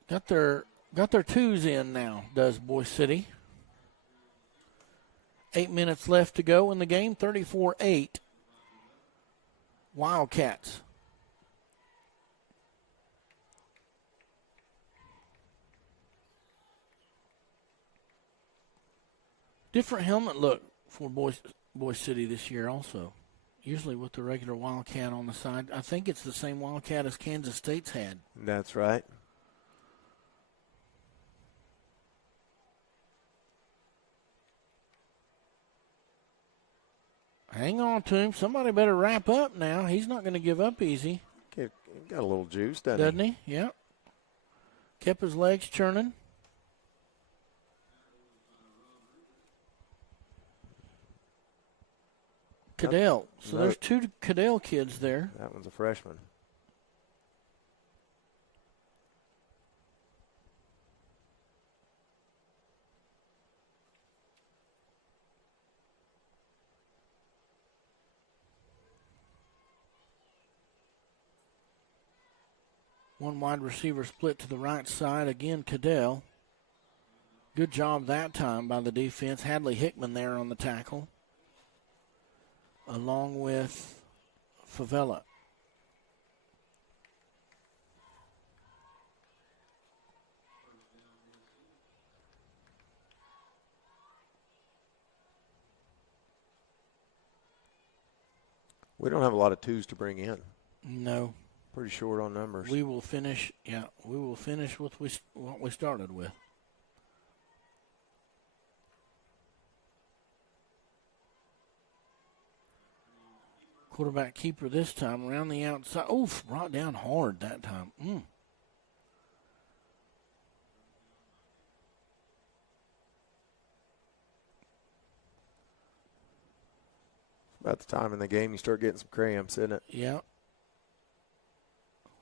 Got their twos in now, does Boise City. 8 minutes left to go in the game, 34-8. Wildcats. Different helmet look for Boise City this year also. Usually with the regular Wildcat on the side. I think it's the same Wildcat as Kansas State's had. That's right. Hang on to him. Somebody better wrap up now. He's not going to give up easy. Got a little juice, doesn't he? Doesn't he? Yep. Kept his legs churning. Cadell. So No. there's 2 Cadell kids there. That one's a freshman. One wide receiver split to the right side. Again, Cadell. Good job that time by the defense. Hadley Hickman there on the tackle, along with Favela. We don't have a lot of 2s to bring in. No. Pretty short on numbers. We will finish with what we started with. Quarterback keeper this time around the outside. Oof, brought down hard that time. About the time in the game you start getting some cramps, isn't it? Yeah.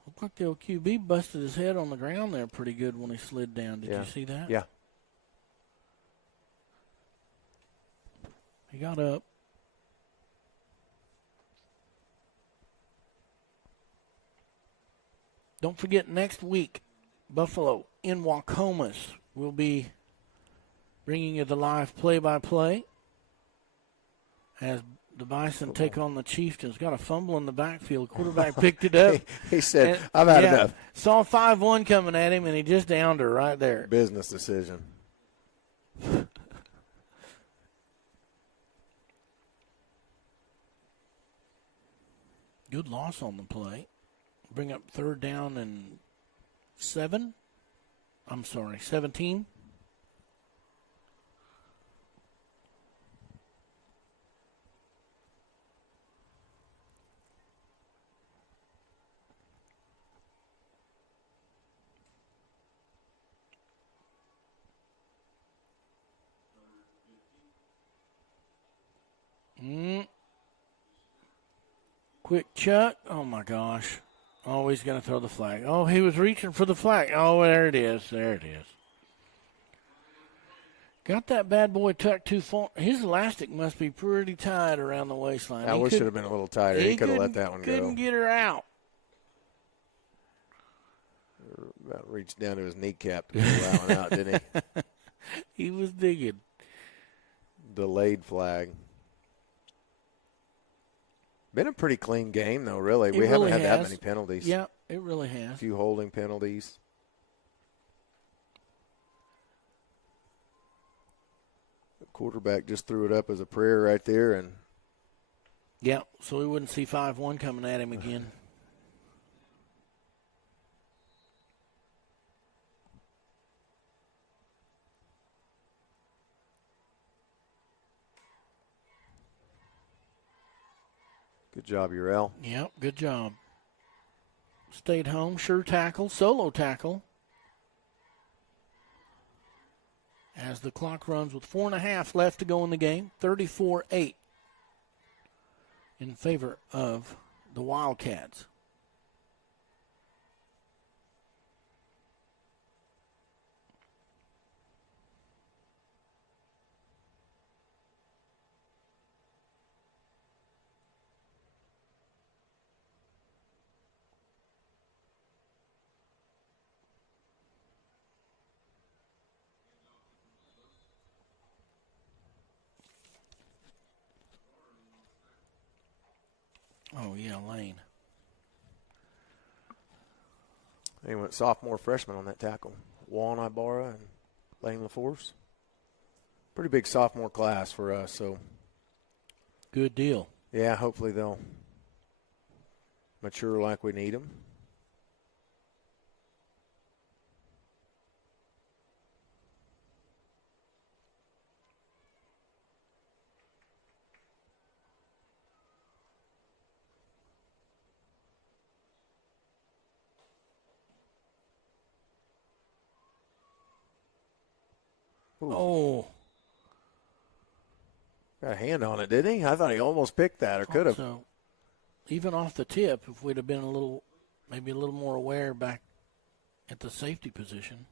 Looked like the old QB busted his head on the ground there pretty good when he slid down. Did you see that? Yeah. He got up. Don't forget, next week, Buffalo in Wacomas will be bringing you the live play-by-play as the Bison take on the Chieftains. Got a fumble in the backfield. Quarterback picked it up. He said, I've had enough. Saw 5-1 coming at him, and he just downed her right there. Business decision. Good loss on the play. Bring up 3rd down and 17. Quick chuck. Oh, my gosh. Oh, he's going to throw the flag. Oh, he was reaching for the flag. Oh, there it is. There it is. Got that bad boy tucked too far. His elastic must be pretty tight around the waistline. I wish it had been a little tighter. He could have let that one go. Couldn't get her out. About reached down to his kneecap to get that one out, didn't he? He was digging. Delayed flag. Been a pretty clean game, though, really. We really haven't had has. that many penalties. Yeah, it really A has. few holding penalties. The quarterback just threw it up as a prayer right there. And Yeah, so we wouldn't see 5-1 coming at him again. good job, Urel. Yep, good job. Stayed home, sure tackle, solo tackle. As the clock runs with 4.5 left to go in the game, 34-8 in favor of the Wildcats. Oh, yeah, Lane. He went sophomore, freshman on that tackle. Juan Ibarra and Lane LaForce. Pretty big sophomore class for us, so. Good deal. Yeah, hopefully they'll mature like we need them. Ooh. Oh. Got a hand on it, didn't he? I thought he almost picked that or could have. So, even off the tip, if we'd have been maybe a little more aware back at the safety position.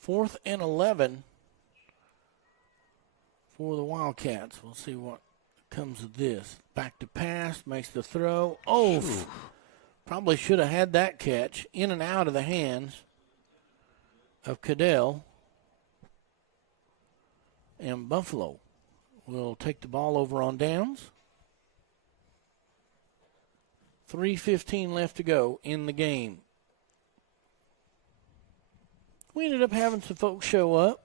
Fourth and 11 for the Wildcats. We'll see what comes of this. Back to pass, makes the throw. Oh, probably should have had that catch in and out of the hands of Cadell. And Buffalo will take the ball over on downs. 3:15 left to go in the game. We ended up having some folks show up.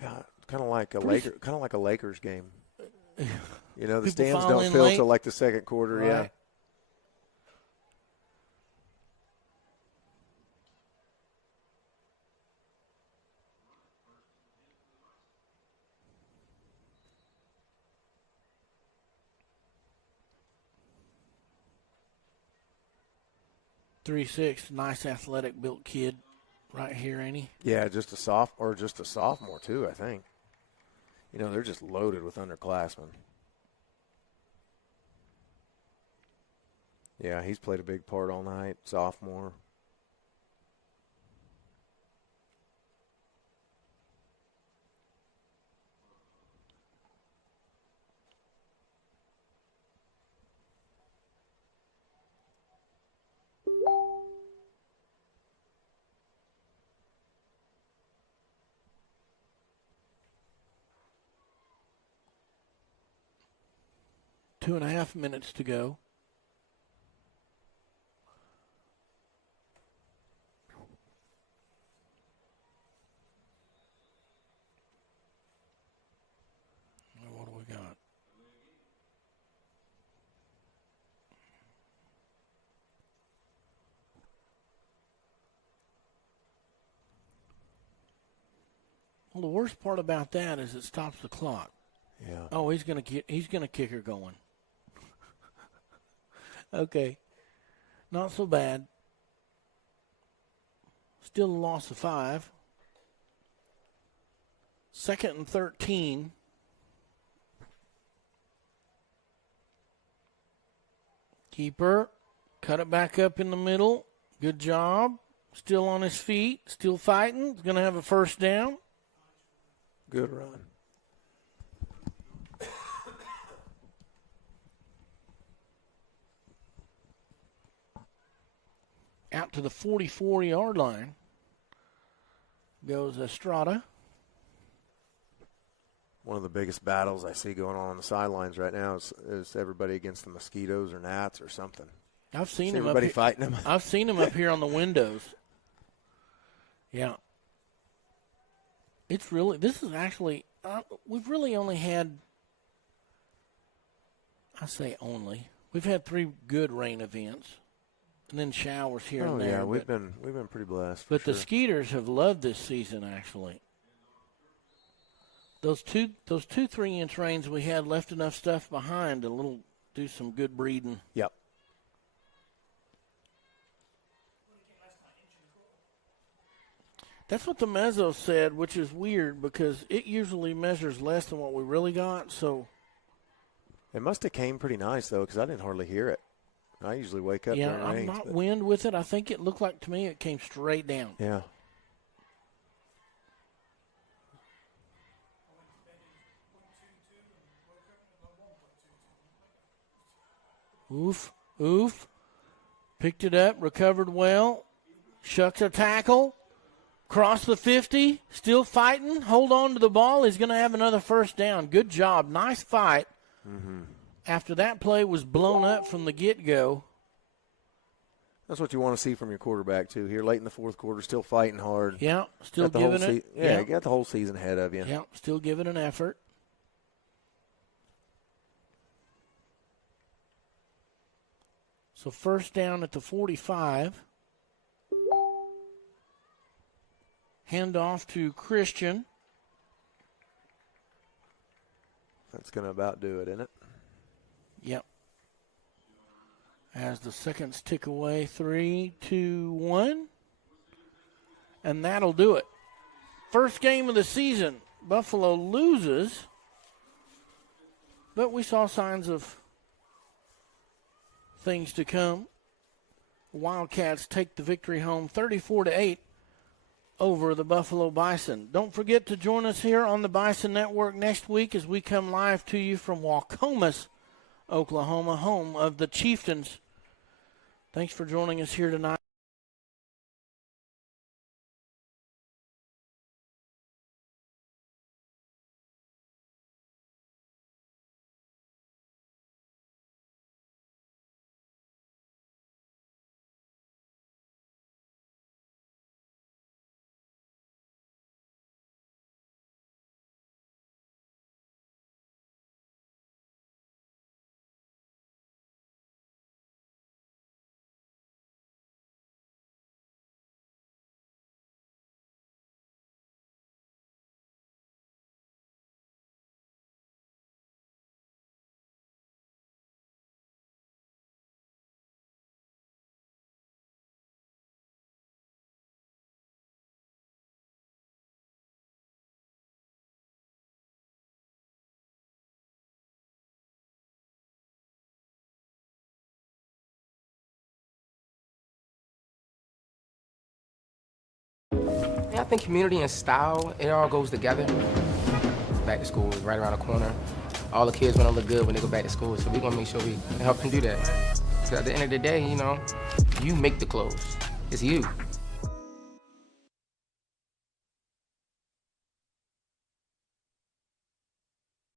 Yeah, kind of like a Lakers game. You know, the People stands file don't in fill late. till like the second quarter. Right. Yeah. Three 6, nice athletic built kid right here, ain't he? Yeah, just a sophomore too, I think. You know, they're just loaded with underclassmen. Yeah, he's played a big part all night, sophomore. Two and a half minutes to go. What do we got? Well, the worst part about that is it stops the clock. Yeah. Oh, he's gonna kick her going. Okay, not so bad. Still a loss of 5. Second and 13. Keeper, cut it back up in the middle. Good job. Still on his feet, still fighting. He's going to have a first down. Good run. Out to the 44-yard line goes Estrada. One of the biggest battles I see going on the sidelines right now is everybody against the mosquitoes or gnats or something. I've seen See him everybody up fighting them. I've seen him up here on the windows. Yeah. This is actually, we've really only had, we've had 3 good rain events. And then showers here and there. Yeah, we've been pretty blessed. But sure. the Skeeters have loved this season, actually. Those 3-inch rains we had left enough stuff behind to do some good breeding. Yep. That's what the mezzo said, which is weird because it usually measures less than what we really got. So it must have came pretty nice though, because I didn't hardly hear it. I usually wake up during I'm rains, not wind with it. I think it looked like to me it came straight down. Yeah. Oof. Picked it up, recovered well. Shucks a tackle. Cross the 50. Still fighting. Hold on to the ball. He's going to have another first down. Good job. Nice fight. Mm-hmm. After that play was blown up from the get-go. That's what you want to see from your quarterback, too. Here late in the fourth quarter, still fighting hard. Yeah, still giving it. You got the whole season ahead of you. Yeah, still giving an effort. So first down at the 45. Hand off to Christian. That's going to about do it, isn't it? Yep. As the seconds tick away, 3, 2, 1. And that'll do it. First game of the season. Buffalo loses. But we saw signs of things to come. Wildcats take the victory home 34-8 over the Buffalo Bison. Don't forget to join us here on the Bison Network next week as we come live to you from Waukomis, Oklahoma, home of the Chieftains. Thanks for joining us here tonight. Yeah, I think community and style, it all goes together. Back to school is right around the corner. All the kids want to look good when they go back to school, so we're going to make sure we help them do that. So at the end of the day, you know, you make the clothes. It's you.